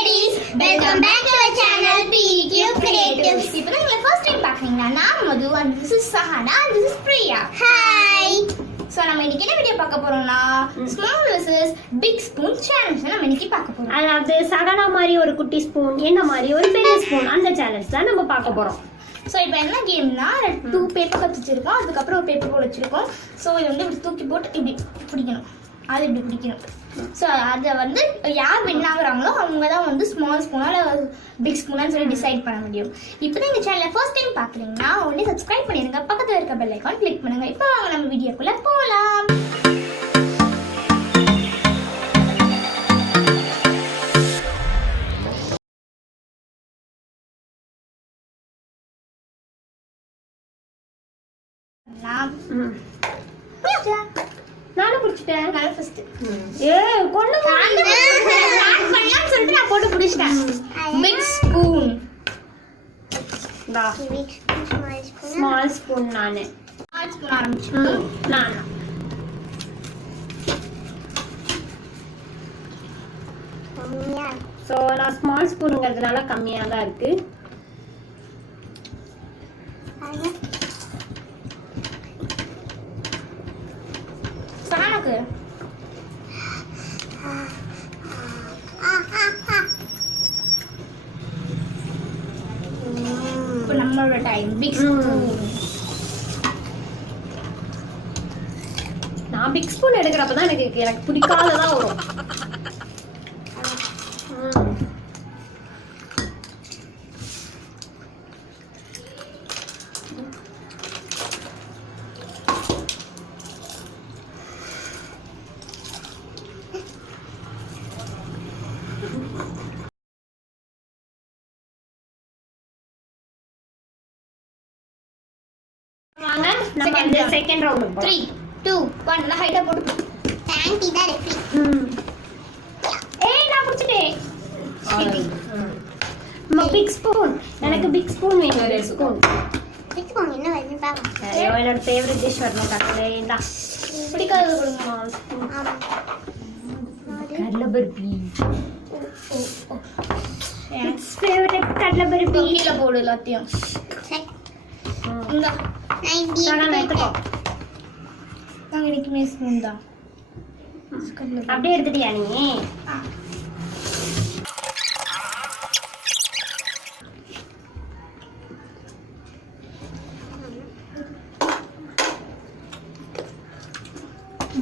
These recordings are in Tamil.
ladies, welcome back to our channel PQ Creatives. இப்போ நீங்க first time பாக்குறீங்களா? நான் மது and this is Sahana and this is Priya. Hi. So நம்ம இன்னைக்கு என்ன வீடியோ பார்க்க போறோம்னா small versus big spoon challenge நம்ம இன்னைக்கு பார்க்க போறோம். அதாவது சகனா மாதிரி ஒரு குட்டி ஸ்பூன், என்ன மாதிரி ஒரு பெரிய ஸ்பூன், அந்த சேலஞ்ச் தான் நம்ம பார்க்க போறோம். ஸோ இப்போ என்ன கேம்னா 2 பேப்பர் கட் வச்சிருக்கோம், அதுக்கப்புறம் ஒரு பேப்பர் போர்டு வச்சிருக்கோம். ஸோ இதை வந்து இப்படி தூக்கி போட்டு இப்படி பிடிக்கணும், அது இப்படி பிடிக்கணும். ஸோ அதை வந்து யார் வின் ஆகுறாங்களோ அவங்க தான் வந்து ஸ்மால் ஸ்பூனா இல்லை பிக் ஸ்பூனான்னு சொல்லி டிசைட் பண்ண முடியும். இப்போ தான் இந்த சேனலை ஃபர்ஸ்ட் டைம் பார்க்குறீங்கன்னா உடனே சப்ஸ்கிரைப் பண்ணிடுங்க, பக்கத்தில் இருக்க பெல் ஐக்கான் கிளிக் பண்ணுங்க. இப்போ வாங்க நம்ம வீடியோக்குள்ளே போகலாம். நானும் பிடிச்சிட்டேன். நான் ஃபர்ஸ்ட் கொண்டு பண்ணலாம்னு சொல்லிட்டு நான் போட்டு பிடிச்சிட்டேன். பிக் ஸ்பூன் ஸ்மால் ஸ்பூன் நானு நான் ஸோ நான் ஸ்மால் ஸ்பூனுங்கிறதுனால கம்மியாக தான் இருக்கு. சகனாக்கு இப்போ நம்மளோட டைம். Big spoon. நான் பிக் ஸ்பூன் எடுக்கிறப்ப தான் எனக்கு பிடிக்காததான் வரும். வாங்க நம்ம இந்த செகண்ட் ரவுண்ட் 3 2 1 நான் ஹைட்டா போட்டு ஆன்டி தான் ரெஃப்ரி. ஏய் நான் புடிச்சிட்டேன். Big spoon. எனக்கு பிக் ஸ்பூன் வேணும். Big spoon. பிக் ஸ்பூன் என்ன வருது பாருங்க. என்னோட ஃபேவரட் டிஷ் வரணும் கடலைடா. பிடிக்காதது கொடுங்க. கடலை பர்பி. இட்ஸ் ஃபேவரட் கடலை பர்பி. கீழ போடு எல்லாத்தையும். இங்க 90 நான் எடுத்துக்கோ. நான் இன்னைக்கு ஸ்பூன் தான். அப்படியே எடுத்துட்டியா நீ?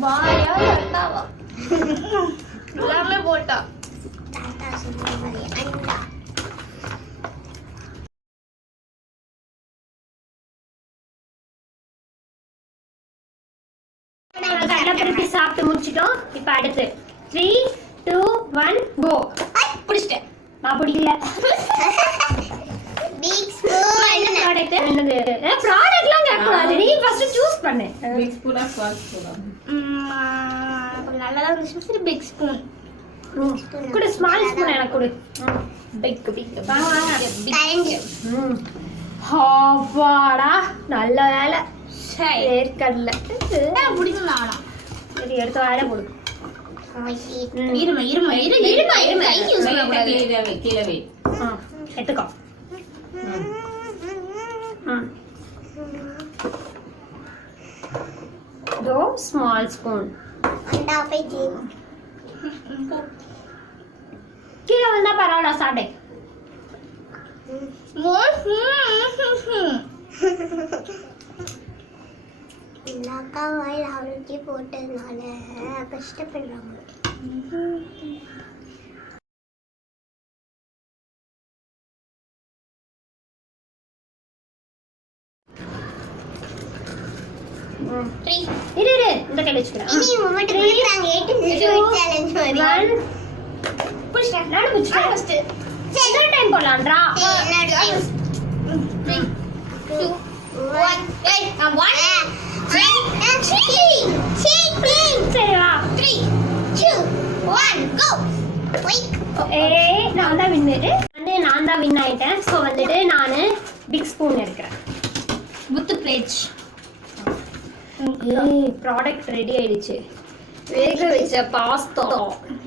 வாயா வந்தாவா எல்லாமே போட்டா. தாத்தா சொல்லுவாரு அண்டா. கடலைப்பருப்பி சாப்பிட்டு முடிச்சிட்டோம். இப்போ அடுத்து 3 2 1 கோ. பிடிச்சிட்டேன். நான் பிடிக்கல. பிக் ஸ்பூன் என்ன ப்ராடக்ட்? என்னது? ப்ராடக்ட்லாம் கேட்கக்கூடாது, நீ ஃபர்ஸ்ட் சூஸ் பண்ணு. பிக் ஸ்பூனா ஸ்மால் ஸ்பூனா? நல்லா இருந்துச்சு. சரி பிக் ஸ்பூன் குடு. ஸ்மால் ஸ்பூன் எனக்கு குடு. பிக் பிக் வாங்க வாங்க. கரண்ட். ஹாவாடா நல்ல வேலை. சரி ஏற்கடல பிடிக்கும் நானா. சரி எடுத்து வேலை போடு. இருமா இருமா இருமா இருமா இருமா கை யூஸ் பண்ண கூடாது. கீழே வை. எடுத்துக்கோ. दो स्मॉल स्पून. अंडा पे जी கீழே வந்தா பரவாயில்ல சாப்பிடு. இல்லாக்கா வாயில் அவளுக்கு போட்டதுனால கஷ்டப்படுறாங்க. இரு இரு இந்த கையில வச்சுக்கிறேன். இனி மொமெண்ட் கொடுத்தாங்க 8 சேலஞ்ச் மாதிரி 1 புஷ் நான் புடிச்சேன். ஃபர்ஸ்ட் செகண்ட் டைம் போலாம்டா. என்னடா 3 2 1 ஏய் 1 சரி வா. 3 2 1 கோ. ஏய் நான் தான் வின் ஆயிட்டேன். சோ வந்துட்டு நான் பிக் ஸ்பூன் எடுக்கிறேன். With plate. ஏய் ப்ராடக்ட் ரெடி ஆயிடுச்சு. வேக வச்ச பாஸ்தா.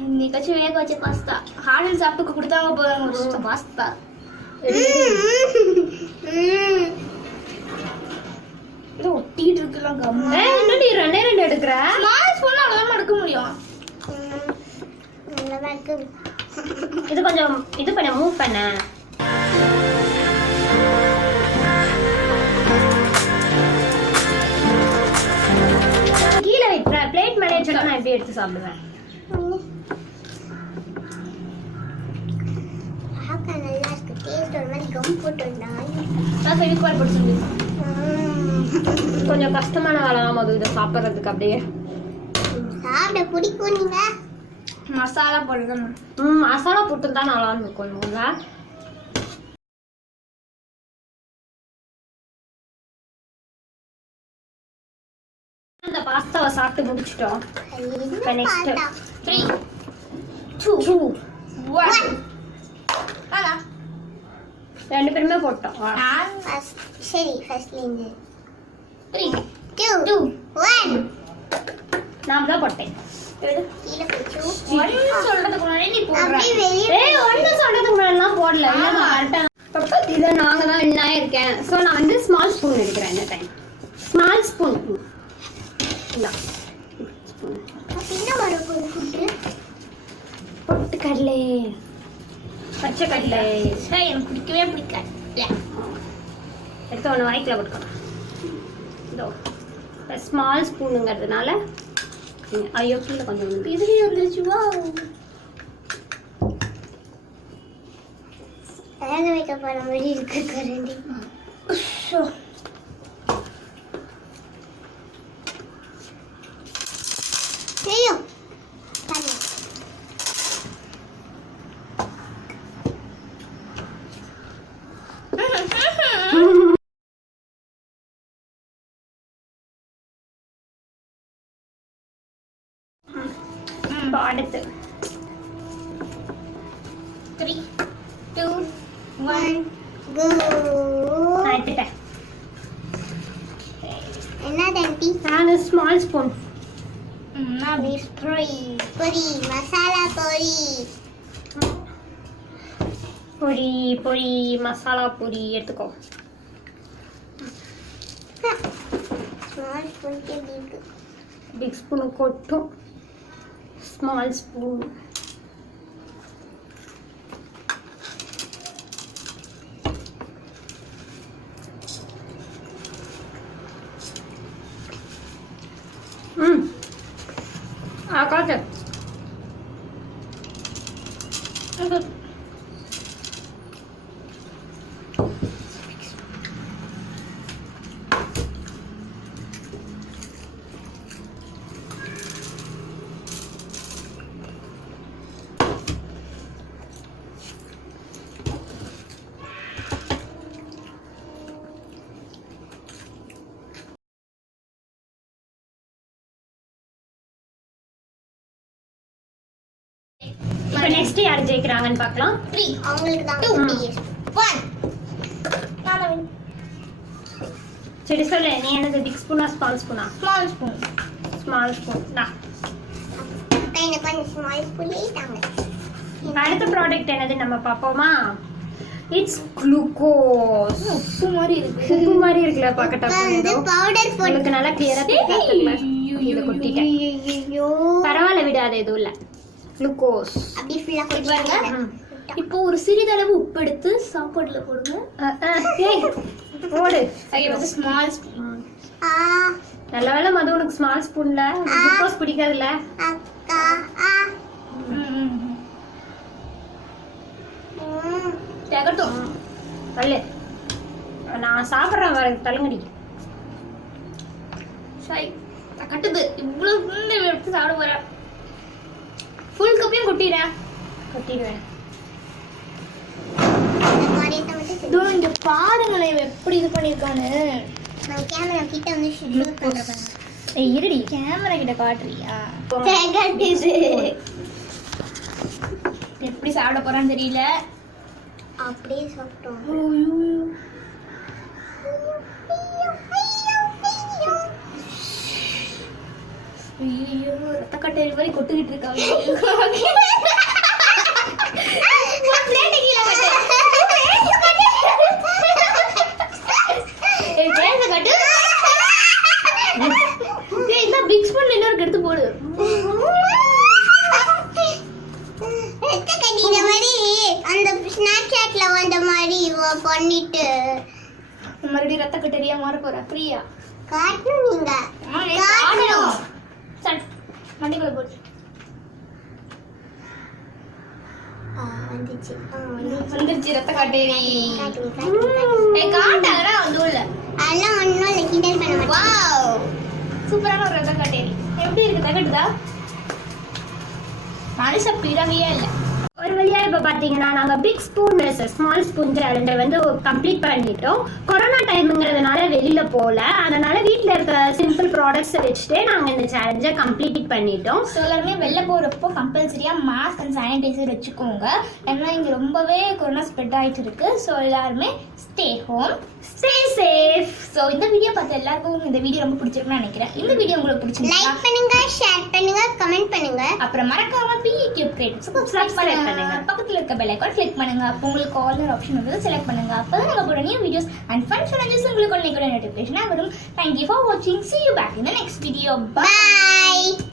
இன்னைக்காச்சும் வேக வச்ச பாஸ்தா. ஹார்டன் சாப்பிட்டு கொடுத்தாங்க போறாங்க பாஸ்தா. இது ஒட்டிட்டு இருக்குலாம் கம்ம. என்னடி ரெண்டு எடுக்கிற? ஸ்மால் ஸ்பூன் அவ்வளவுதான் எடுக்க முடியும். இது கொஞ்சம் இது பண்ண மூவ் பண்ண. கீழே வைக்கிற பிளேட் மேலே வச்சுட்டு நான் எப்படி எடுத்து சாப்பிடுவேன்? கொஞ்சம் கஷ்டமான வேலை தான் அது இதை சாப்பிட்றதுக்கு. அப்படியே சாப்பிட பிடிக்கும். நீங்க மசாலா போடணும். மசாலா போட்டு தான் நல்லா இருக்கும். அந்த பாஸ்தாவை சாப்பிட்டு முடிச்சிட்டோம். இப்போ நெக்ஸ்ட் 3 2 1 ஆனா ரெண்டு பேருமே போட்டோம். சரி ஃபர்ஸ்ட்ல இருந்து 3 2 1 நான் தான் போட்டேன். கீழ போச்சு. ஒன்னு சொல்றதுக்கு முன்னாடி நீ போடுற. அப்படியே வெளிய ஏய் ஒண்ணு சொல்றதுக்கு முன்னாடிலாம் போடல. இதை நாங்க தான் வின் ஆயிருக்கேன். ஸோ நான் வந்து ஸ்மால் ஸ்பூன் எடுக்கிறேன் இந்த டைம். ஸ்மால் ஸ்பூன் அப்படின்னா வர போகுது ஃபுட்டு. பொட்டு கடலை, பச்சை கடலை சரி எனக்கு பிடிக்கவே பிடிக்காது. எடுத்து ஒன்று வாய்க்கில் போட்டுக்கலாம். இதோ ஸ்மால் ஸ்பூனுங்கிறதுனால ஐயோ கீழே கொஞ்சம் இதுவே வந்துருச்சு. வா வேக வைக்க போற மாதிரி இருக்கு கரண்டி. ஐயோ தண்ணி. இப்போ அடுத்து 3 2 1 கோ. நான் எடுத்துட்டேன். என்ன தம்பி? நான் ஸ்மால் ஸ்பூன் நான் பொரி பொரி மசாலா பொரி. பொரி மசாலா பொரி எடுத்துக்கோ. ஸ்மால் ஸ்பூன் இருக்கு. பிக் ஸ்பூனு கொட்டும். ஸ்மால் ஸ்பூன் காட்டு. இப்போ நெக்ஸ்ட் யார் ஜெயிக்கிறாங்கன்னு பார்க்கலாம். 3 அவங்களுக்கு தான் 2 1 நான் சரி சொல்லு, நீ என்னது பிக் ஸ்பூனா ஸ்மால் ஸ்பூனா? Small spoon. ஸ்மால் ஸ்பூன் தான். எனக்கு கொஞ்சம் ஸ்மால் ஸ்பூன்லேயே தாங்க. அடுத்த ப்ராடக்ட் என்னது நம்ம பார்ப்போமா? It's glucose. உப்பு மாதிரி இருக்கு. உப்பு மாதிரி இருக்குல்ல பார்க்கட்டா? வந்து பவுடர் போட்டு உங்களுக்கு நல்லா கிளியரா தெரியுதுல? இத கொட்டிட்டேன். ஐயோ பரவாயில்ல விடு, அது எதுவும் இல்ல. குளுக்கோஸ் அப்படி ஃபுல்லா பாருங்க. கொட்டிடுங்க. இப்போ ஒரு சிறிதளவு உப்பு எடுத்து சாப்பாடுல போடுங்க. ஏய் போடு. அது வந்து ஸ்மால் ஸ்பூன். ஆ நல்ல வேளை மது உனக்கு ஸ்மால் ஸ்பூன்ல குளுக்கோஸ் பிடிக்காதுல்ல? அக்கா ஆ தகட்டும். தள்ளு. நான் சாப்பிட்றேன் வர தள்ளுங்கடி. சரி கட்டுது. இவ்வளவு ஃபுல்லா எடுத்து சாப்பிட போறேன். ஃபுல் கப்பையும் கொட்டிடுறேன். கொட்டிடுவேன். இதோ இங்க பாருங்களேன் இவன் எப்படி இது பண்ணிருக்கானு. நான் கேமரா கிட்ட வந்து ஷூட் பண்றேன். ஏய் இருடி. கேமரா கிட்ட காட்டுறியா? தகட்டுது. எப்படி சாப்பிட போறான்னு தெரியல. அப்படியே சாப்பிட்டோம். ஐயோ ரத்த கட்டை மாதிரி கொட்டுக்கிட்டு இருக்காங்க. பிளேட் கீழே கட்டு. பிளேட் கட்டு. ஏய் இந்த பிக் ஸ்பூன் இன்னொரு எடுத்து போடு. ரத்த கட்டி இந்த மாதிரி அந்த ஸ்னாப்சாட்ல வந்த மாதிரி இவ பண்ணிட்டு மறுபடியும் ரத்த கட்டறியா மாற போற பிரியா. காட்டணும் நீங்க. காட்டணும். சட் மண்டிக்குள்ள போடு. வந்துச்சு. வந்துருச்சு ரத்த கட்டேரி. காட்டுங்க. ஏய் காட்டாங்கடா வந்து உள்ள. அதெல்லாம் ஒண்ணும் இல்லை, கிண்டல் பண்ண மாட்டேன். வாவ் சூப்பரான ஒரு ரத்த கட்டேரி. எப்படி இருக்கு தகட்டுதா? மனுஷ பிறவியே இல்லை. ஒரு வழியா இப்ப பாத்தீங்கன்னா நாங்க big spoon versus small spoon சேலஞ்சை வந்து கம்ப்ளீட் பண்ணிட்டோம். கொரோனா டைம்ங்கிறதுனால வெளியில போல, அதனால வீட்ல இருக்க சிம்பிள் ப்ராடக்ட்ஸ் வச்சுட்டே நாங்க இந்த சேலஞ்சை கம்ப்ளீட் பண்ணிட்டோம். ஸோ எல்லாருமே வெளில போகிறப்போ கம்பல்சரியாக மாஸ்க் அண்ட் சானிடைசர் வச்சுக்கோங்க. ஏன்னா இங்கே ரொம்பவே கொரோனா ஸ்ப்ரெட் ஆகிட்டு இருக்கு. ஸோ எல்லாருமே stay home, stay safe. So இந்த வீடியோ பார்த்து எல்லாருக்கும் இந்த வீடியோ ரொம்ப பிடிச்சிருக்குன்னு நினைக்கிறேன். இந்த வீடியோ உங்களுக்கு பிடிச்சிருந்தா லைக் பண்ணுங்க, ஷேர் பண்ணுங்க, கமெண்ட் பண்ணுங்க. அப்புறம் மறக்காம PEQ கிரியேட்டிவ்ஸ் சப்ஸ்கிரைப் பண்ணுங்க. பக்கத்துல இருக்க பெல் ஐகான் கிளிக் பண்ணுங்க. அப்போ உங்களுக்கு ஆல் ஆப்ஷன் வந்து செலக்ட் பண்ணுங்க. அப்போ நாங்கள் போட new videos and fun challenges உங்களுக்கு உடனே நோட்டிஃபிகேஷனாக வரும். Thank you for watching. See you back in the next video. Bye. Bye.